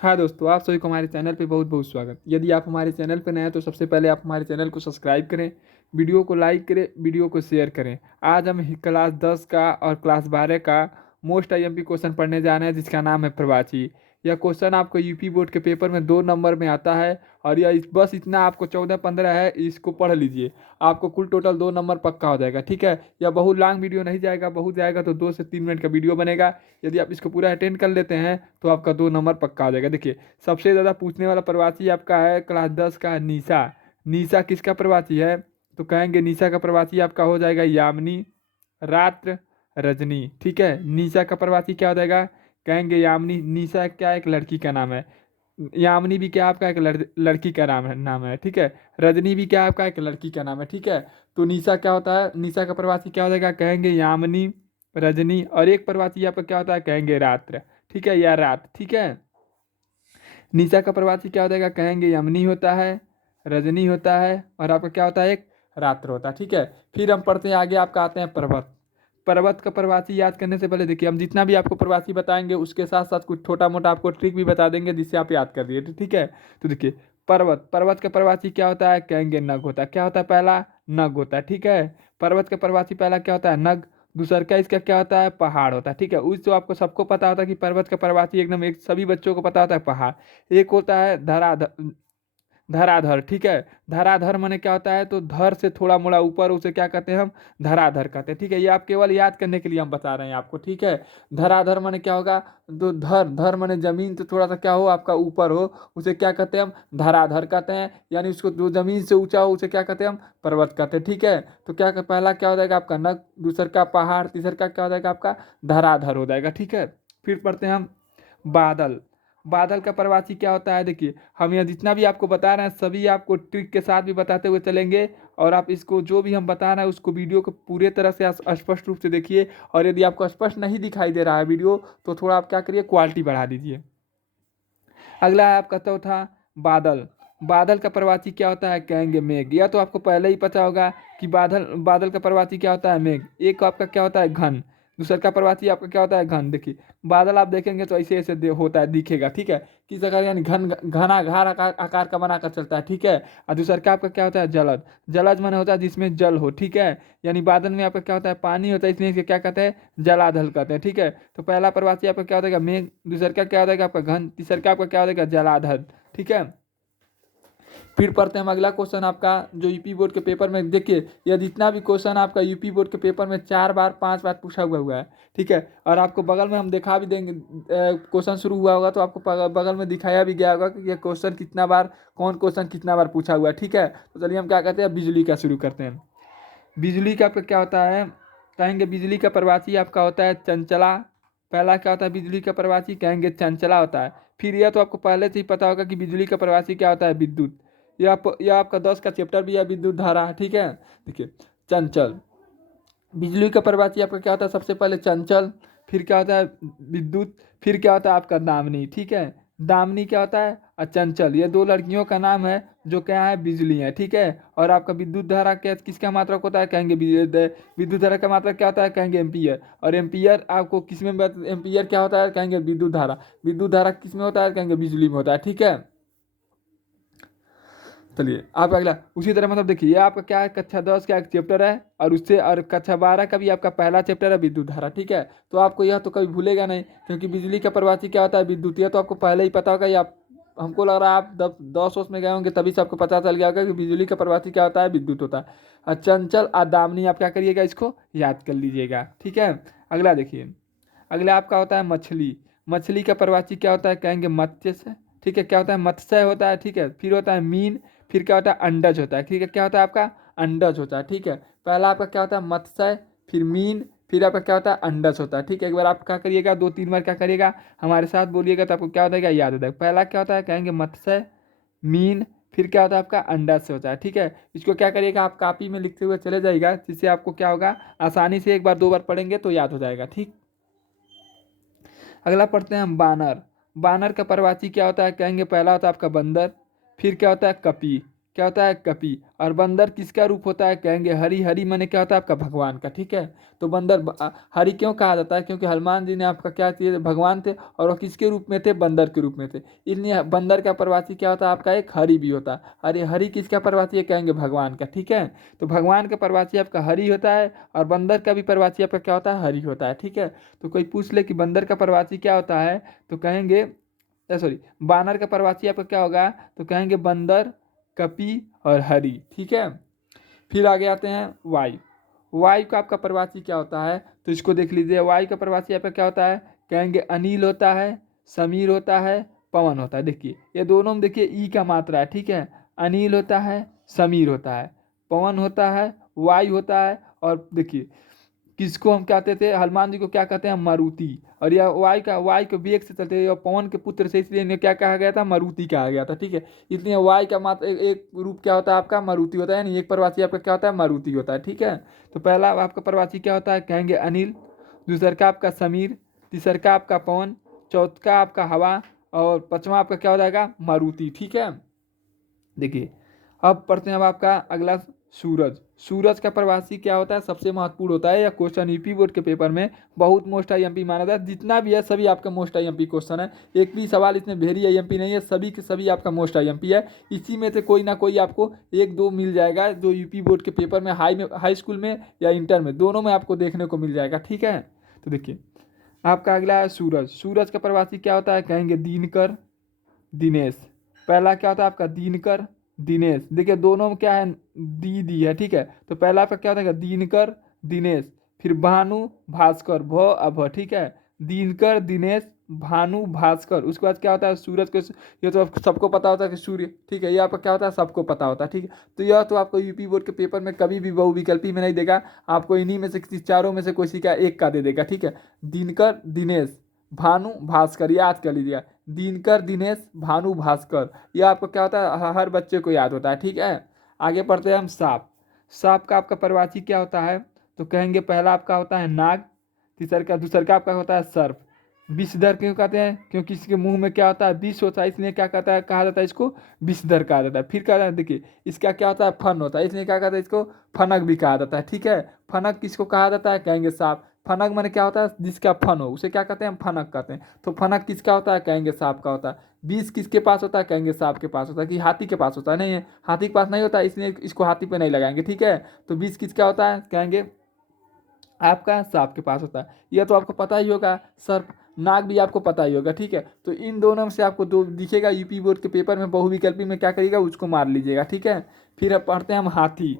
हाँ दोस्तों, आप सभी को हमारे चैनल पे बहुत बहुत स्वागत। यदि आप हमारे चैनल पे नए हैं तो सबसे पहले आप हमारे चैनल को सब्सक्राइब करें, वीडियो को लाइक करें, वीडियो को शेयर करें। आज हम क्लास 10 का और क्लास 12 का मोस्ट आईएमपी क्वेश्चन पढ़ने जा रहे हैं, जिसका नाम है प्रवाची। यह क्वेश्चन आपको यूपी बोर्ड के पेपर में 2 नंबर में आता है। और यह बस इतना आपको 14-15 है, इसको पढ़ लीजिए। आपको कुल टोटल 2 नंबर पक्का हो जाएगा। ठीक है, यह बहुत लॉन्ग वीडियो नहीं जाएगा, बहुत जाएगा तो 2 से 3 मिनट का वीडियो बनेगा। यदि आप इसको पूरा अटेंड कर लेते हैं तो आपका 2 नंबर पक्का हो जाएगा। देखिए, सबसे ज़्यादा पूछने वाला प्रवासी आपका है क्लास 10 का निशा। निशा किसका प्रवासी है? तो कहेंगे निशा का प्रवासी आपका हो जाएगा यामिनी, रात्र, रजनी। ठीक है, निशा का प्रवासी क्या हो जाएगा? कहेंगे यामिनी। निशा क्या एक लड़की का नाम है। यामिनी भी क्या आपका एक लड़की का नाम है। ठीक है, रजनी भी क्या आपका एक लड़की का नाम है। ठीक है, तो निशा क्या होता है? निशा का प्रवासी क्या हो जाएगा? कहेंगे यामिनी, रजनी। और एक प्रवासी आपका क्या होता है? कहेंगे रात्र। ठीक है, या रात। ठीक है, निशा का प्रवासी क्या हो जाएगा? कहेंगे यमनी होता है, रजनी होता है, और आपका क्या होता है? एक रात्र होता है। ठीक है, फिर हम पढ़ते हैं आगे। आपका आते हैं पर्वत। पर्वत का प्रवासी याद करने से पहले देखिए, हम जितना भी आपको प्रवासी बताएंगे उसके साथ साथ कुछ छोटा मोटा आपको ट्रिक भी बता देंगे, जिससे आप याद कर दिए। ठीक है, तो देखिए, पर्वत पर्वत का प्रवासी क्या होता है? कहेंगे नग होता है। क्या होता है? पहला नग होता है। ठीक है, पर्वत का प्रवासी पहला क्या होता है? नग। दूसर का इसका क्या होता है? पहाड़ होता है। ठीक है, उस जो आपको सबको पता होता है कि पर्वत का प्रवासी एकदम एक सभी बच्चों को पता होता है पहाड़। एक होता है धराधर। धराधर। ठीक है, धराधर माने क्या होता है? तो धर से थोड़ा मोड़ा ऊपर, उसे क्या कहते हैं हम? धराधर कहते हैं। ठीक है, ये आप केवल याद करने के लिए हम बता रहे हैं आपको। ठीक है, धराधर माने क्या होगा? तो धर धर माने जमीन से थोड़ा सा क्या हो आपका ऊपर हो, उसे क्या कहते हैं हम? धराधर कहते हैं। यानी उसको जो जमीन से ऊंचा हो उसे क्या कहते हैं हम? पर्वत कहते हैं। ठीक है, तो पहला क्या हो जाएगा आपका? नग, दूसर का पहाड़, तीसर का क्या हो जाएगा आपका? धराधर हो जाएगा। ठीक है, फिर पढ़ते हैं हम बादल। बादल का प्रवासी क्या होता है? देखिए, हम यह जितना भी आपको बता रहे हैं सभी आपको ट्रिक के साथ भी बताते हुए चलेंगे। और आप इसको जो भी हम बता रहे हैं उसको वीडियो को पूरे तरह से स्पष्ट रूप से देखिए। और यदि आपको स्पष्ट नहीं दिखाई दे रहा है वीडियो, तो थोड़ा आप क्या करिए, क्वालिटी बढ़ा दीजिए। अगला है आपका चौथा, बादल। बादल का प्रवासी क्या होता है? कहेंगे मेघ। यह तो आपको पहले ही पता होगा कि बादल बादल का प्रवासी क्या होता है? मेघ। एक आपका क्या होता है? घन। दूसर का प्रवासी आपका क्या होता है? घन। देखिए, बादल आप देखेंगे तो ऐसे ऐसे होता है, दिखेगा। ठीक है, किस आकार, यानी घन घना घार आकार का बनाकर चलता है। ठीक है, और दूसर का आपका क्या होता है? जलद। जलद माने होता है जिसमें जल हो। ठीक है, यानी बादल में आपका क्या होता है? पानी होता है, इसलिए इसे क्या कहते हैं? जलाधल कहते हैं। ठीक है, तो पहला प्रवासी आपका क्या होता है? मेघ। दूसर का क्या होता है? आपका घन। तीसर का आपका क्या होता है? जलाधर। ठीक है, फिर पढ़ते हैं हम अगला क्वेश्चन आपका, जो यूपी बोर्ड के पेपर में देखिए, यह जितना भी क्वेश्चन आपका यूपी बोर्ड के पेपर में 4 बार 5 बार पूछा हुआ है। ठीक है, और आपको बगल में हम दिखा भी देंगे, क्वेश्चन शुरू हुआ होगा तो आपको बगल में दिखाया भी गया होगा कि यह क्वेश्चन कितना बार, कौन क्वेश्चन कितना बार पूछा हुआ है। ठीक है, तो चलिए हम क्या कहते हैं, बिजली का शुरू करते हैं। बिजली का आपका क्या होता है? कहेंगे बिजली का प्रवासी आपका होता है चंचला। पहला क्या होता है बिजली का प्रवासी? कहेंगे चंचला होता है। फिर यह तो आपको पहले से ही पता होगा कि बिजली का प्रवासी क्या होता है? विद्युत। यह आपका 10 का चैप्टर भी है, विद्युत धारा। ठीक है, देखिए, चंचल। बिजली का प्रवासी आपका क्या होता है? सबसे पहले चंचल, फिर क्या होता है? विद्युत, फिर क्या होता है आपका? दामिनी। ठीक है, दामिनी क्या होता है? चंचल। ये दो लड़कियों का नाम है जो क्या है? बिजली है। ठीक है, और आपका विद्युत धारा क्या किसका मात्रक होता है? कहेंगे विद्युत धारा का मात्रक क्या होता है? कहेंगे एम्पियर। और एम्पियर आपको किस में एम्पियर क्या होता है? कहेंगे विद्युत धारा। विद्युत धारा किस में होता है? कहेंगे बिजली में होता है। ठीक है, चलिए आप अगला उसी तरह, मतलब देखिए, ये आपका क्या है? कक्षा 10 का एक चैप्टर है, और उससे और कक्षा 12 का भी आपका पहला चैप्टर है विद्युत धारा। ठीक है, तो आपको यह तो कभी भूलेगा नहीं, क्योंकि बिजली का प्रवासी क्या होता है? विद्युत। यह तो आपको पहले ही पता होगा, या हमको लग रहा है आप 10 में गए होंगे तभी से आपको पता चल गया होगा कि बिजली का प्रवासी क्या होता है? विद्युत होता है। और चंचल और दामिनी आप क्या करिएगा? इसको याद कर लीजिएगा। ठीक है, अगला देखिए, अगला आपका होता है मछली। मछली का प्रवासी क्या होता है? कहेंगे मत्स्य से। ठीक है, क्या होता है? मत्स्य होता है। ठीक है, फिर होता है मीन, फिर क्या होता है? अंडज होता है। ठीक है, क्या होता है आपका? अंडज होता है। ठीक है, पहला आपका क्या होता है? मत्स्य, फिर मीन, फिर आपका क्या होता है? अंडज होता है। ठीक है, एक बार आप क्या करिएगा, 2-3 बार क्या करिएगा, हमारे साथ बोलिएगा तो आपको क्या हो जाएगा? याद हो जाएगा। पहला क्या होता है? कहेंगे मत्स्य, मीन, फिर क्या होता है आपका? अंडा से होता है। ठीक है, इसको क्या करिएगा, आप कॉपी में लिखते हुए चले जाइएगा, जिससे आपको क्या होगा, आसानी से एक बार 2 बार पढ़ेंगे तो याद हो जाएगा। ठीक, अगला पढ़ते हैं हम बानर। बानर का प्रवासी क्या होता है? कहेंगे पहला होता है आपका बंदर, फिर क्या होता है? कपी, क्या होता है, कपि। और बंदर किसका रूप होता है, कहेंगे हरि। हरि माने क्या होता है आपका, भगवान का। ठीक है, तो बंदर हरि क्यों कहा जाता है, क्योंकि हनुमान जी ने आपका क्या किए, भगवान थे, और वो किसके रूप में थे, बंदर के रूप में थे। इसलिए बंदर का प्रवासी क्या होता है आपका, एक हरि भी होता है। अरे हरि किसका प्रवासी है, कहेंगे भगवान का। ठीक है, तो भगवान का प्रवासी आपका हरि होता है, और बंदर का भी प्रवासी आपका क्या होता है, हरि होता है। ठीक है, तो कोई पूछ ले कि बंदर का प्रवासी क्या होता है, तो कहेंगे सॉरी, बानर का प्रवासी आपका क्या होगा, तो कहेंगे बंदर, कपि और हरि। ठीक है, फिर आगे आते हैं वायु। वायु का आपका प्रवासी क्या होता है, तो इसको देख लीजिए। वायु का प्रवासी आपका क्या होता है, कहेंगे अनिल होता है, समीर होता है, पवन होता है। देखिए ये दोनों में देखिए ई का मात्रा है। ठीक है, अनिल होता है, समीर होता है, पवन होता है, वायु होता है। और देखिए किसको हम कहते थे, हनुमान जी को क्या कहते हैं, मारुति। और यह वायु के वेग से चलते हैं, और पवन के पुत्र से, इसलिए इन्हें क्या कहा गया था, मारुति कहा गया था। ठीक है, इसलिए वायु का मात्र एक रूप क्या होता है आपका, मारुति होता है, यानी एक प्रवासी आपका क्या होता है, मारुति होता है। ठीक है, तो पहला आपका प्रवासी क्या होता है, कहेंगे अनिल। दूसरा का आपका समीर। तीसरा का आपका पवन। चौथा का आपका हवा। और पांचवा आपका क्या हो जाएगा, मारुति। ठीक है, देखिए अब पढ़ते हैं अब आपका अगला, सूरज। सूरज का प्रवासी क्या होता है, सबसे महत्वपूर्ण होता है। यह क्वेश्चन यूपी बोर्ड के पेपर में बहुत मोस्ट आईएमपी माना जाता है। जितना भी है सभी आपका मोस्ट आईएमपी क्वेश्चन है, एक भी सवाल इसमें वेरी आईएमपी नहीं है, सभी के सभी आपका मोस्ट आईएमपी है। इसी में से कोई ना कोई आपको एक दो मिल जाएगा, जो यूपी बोर्ड के पेपर में हाई स्कूल में या इंटर में, दोनों में आपको देखने को मिल जाएगा। ठीक है, तो देखिए आपका अगला है सूरज। सूरज का प्रवासी क्या होता है, कहेंगे दिनकर, दिनेश। पहला क्या होता है आपका, दिनकर, दिनेश। देखिए दोनों में क्या है, दी है। ठीक है, तो पहला आपका क्या होता है, दिनकर, दिनेश। फिर भानु, भास्कर, भ अभ। ठीक है, दिनकर, दिनेश, भानु, भास्कर। उसके बाद क्या होता है, सूरज को, ये तो सबको पता होता है कि सूर्य। ठीक है, ये आपका क्या होता है, सबको पता होता है। ठीक है, तो यह तो आपको यूपी बोर्ड के पेपर में कभी भी बहुविकल्पी में नहीं देगा, आपको इन्हीं में से किसी चारों में से कोई सी का एक का दे देगा। ठीक है, दिनकर, दिनेश, भानु, भास्कर, याद कर लीजिएगा। दिनकर, दिनेश, भानु, भास्कर, यह आपको क्या होता है, हर बच्चे को याद होता है। ठीक है, आगे पढ़ते हैं हम सांप। सांप का आपका प्रवासी क्या होता है, तो कहेंगे पहला आपका होता है नाग। दूसरा का आपका होता है सर्प। विषधर क्यों कहते हैं, क्योंकि इसके मुंह में क्या होता है, विष होता है, इसलिए क्या कहता है, कहा जाता है इसको विषधर कहा जाता है। फिर कहा जाता है, देखिए इसका क्या होता है, फन होता है, इसलिए क्या कहता है इसको, फनक भी कहा जाता है। ठीक है, फनक किसको कहा जाता है, कहेंगे सांप। फनक माने क्या होता है, जिसका फन हो उसे क्या कहते हैं, हम फनक कहते हैं। तो फनक किसका होता है, कहेंगे सांप का होता है। विष किसके पास होता है, कहेंगे सांप के पास होता है। कि हाथी के पास होता है, नहीं है, हाथी के पास नहीं होता है, इसलिए इसको हाथी पे नहीं लगाएंगे। ठीक है, तो विष किसका होता है, कहेंगे आपका सांप के पास होता है। यह तो आपको पता ही होगा। सर्प, नाग भी आपको पता ही होगा। ठीक है, तो इन दोनों में से आपको दो दिखेगा, यूपी बोर्ड के पेपर में बहुविकल्पी में क्या करिएगा, उसको मार लीजिएगा। ठीक है, फिर अब पढ़ते हैं हम हाथी।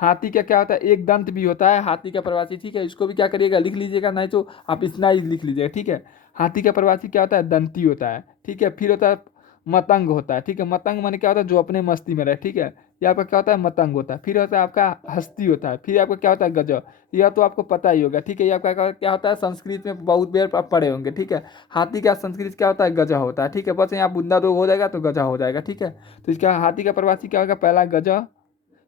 हाथी का क्या होता है, एक दंत भी होता है हाथी का प्रवासी। ठीक है, इसको भी क्या करिएगा, लिख लीजिएगा, नहीं तो आप इतना ही लिख लीजिएगा। ठीक है, हाथी का प्रवासी क्या होता है, दंती होता है। ठीक है, फिर होता है मतंग होता है। ठीक है, मतंग माने क्या होता है, जो अपने मस्ती में रहे। ठीक है, ये आपका क्या होता है, मतंग होता है। फिर होता है आपका हस्ती होता है। फिर आपका क्या होता है, गजब। यह तो आपको पता ही होगा। ठीक है, ये आपका क्या होता है, संस्कृत में बहुत बार आप पढ़े होंगे। ठीक है, हाथी का संस्कृत क्या होता है, गजा होता है। ठीक है, बस यहाँ बुंदा दो हो जाएगा तो गजा हो जाएगा। ठीक है, तो इसका हाथी का प्रवासी क्या होगा, पहला गजा,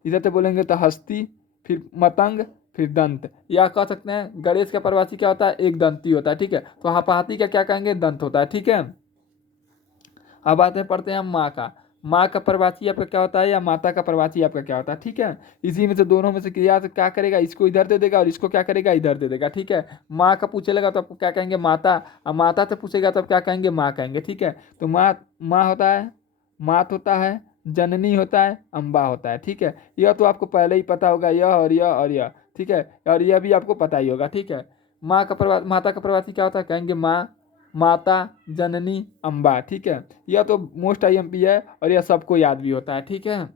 इधर से बोलेंगे तो हस्ती, फिर मतंग, फिर दंत। या कह सकते हैं गणेश का प्रवासी क्या होता है, एक दंती होता है। ठीक है, तो यहाँ हाथी का क्या कहेंगे, दंत होता है। ठीक है, अब आते हैं पढ़ते हैं हम माँ का। माँ का प्रवासी आपका क्या होता है, या माता का प्रवासी आपका क्या होता है। ठीक है, इसी में से दोनों में से या तो क्या करेगा, इसको इधर दे देगा और इसको क्या करेगा, इधर दे देगा। ठीक है, माँ का पूछेगा तो आपको क्या कहेंगे, माता। और माता से पूछेगा तो आप क्या कहेंगे, माँ कहेंगे। ठीक है, तो माँ होता है, मात होता है, जननी होता है, अम्बा होता है। ठीक है, यह तो आपको पहले ही पता होगा, यह और यह और यह। ठीक है, और यह भी आपको पता ही होगा। ठीक है, माता का प्रवासी क्या होता है, कहेंगे माँ, माता, जननी, अम्बा। ठीक है, यह तो मोस्ट आईएमपी है और यह सबको याद भी होता है। ठीक है,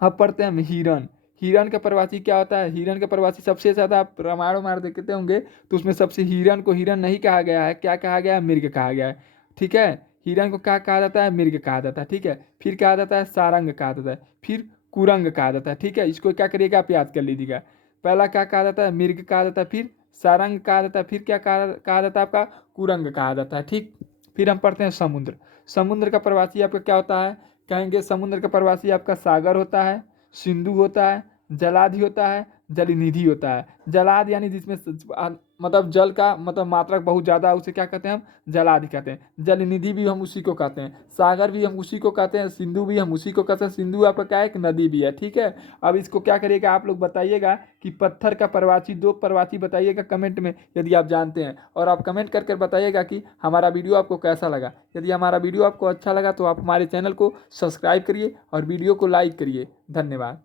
अब पढ़ते हैं हम हिरण। हिरण का प्रवासी क्या होता है, हिरण का प्रवासी सबसे ज़्यादा आप रामायण मार देखते होंगे, तो उसमें सबसे हिरण को हिरण नहीं कहा गया है, क्या कहा गया है, मृग कहा गया है। ठीक है, हिरण को क्या कहा जाता है, मृग कहा जाता है। ठीक है, फिर कहा जाता है सारंग कहा जाता है, फिर कुरंग कहा जाता है। ठीक है, इसको क्या करिएगा, आप याद कर लीजिएगा। पहला क्या कहा जाता है, मृग कहा जाता है, फिर सारंग कहा जाता है, फिर क्या कहा जाता है आपका, कुरंग कहा जाता है। ठीक, फिर हम पढ़ते हैं समुद्र। समुद्र का प्रवासी आपका क्या होता है, कहेंगे समुद्र का प्रवासी आपका सागर होता है, सिंधु होता है, जलाधि होता है, जलनिधि होता है। जलाद यानी जिसमें मतलब जल का मतलब मात्रक बहुत ज़्यादा है, उसे क्या कहते हैं हम, जलादि कहते हैं। जल निधि भी हम उसी को कहते हैं, सागर भी हम उसी को कहते हैं, सिंधु भी हम उसी को कहते हैं। सिंधु आपका क्या है, एक नदी भी है, ठीक है। अब इसको क्या करिएगा आप लोग, बताइएगा कि पत्थर का प्रवाची, दो प्रवाची बताइएगा कमेंट में यदि आप जानते हैं, और आप कमेंट करके बताइएगा कि हमारा वीडियो आपको कैसा लगा। यदि हमारा वीडियो आपको अच्छा लगा तो आप हमारे चैनल को सब्सक्राइब करिए और वीडियो को लाइक करिए। धन्यवाद।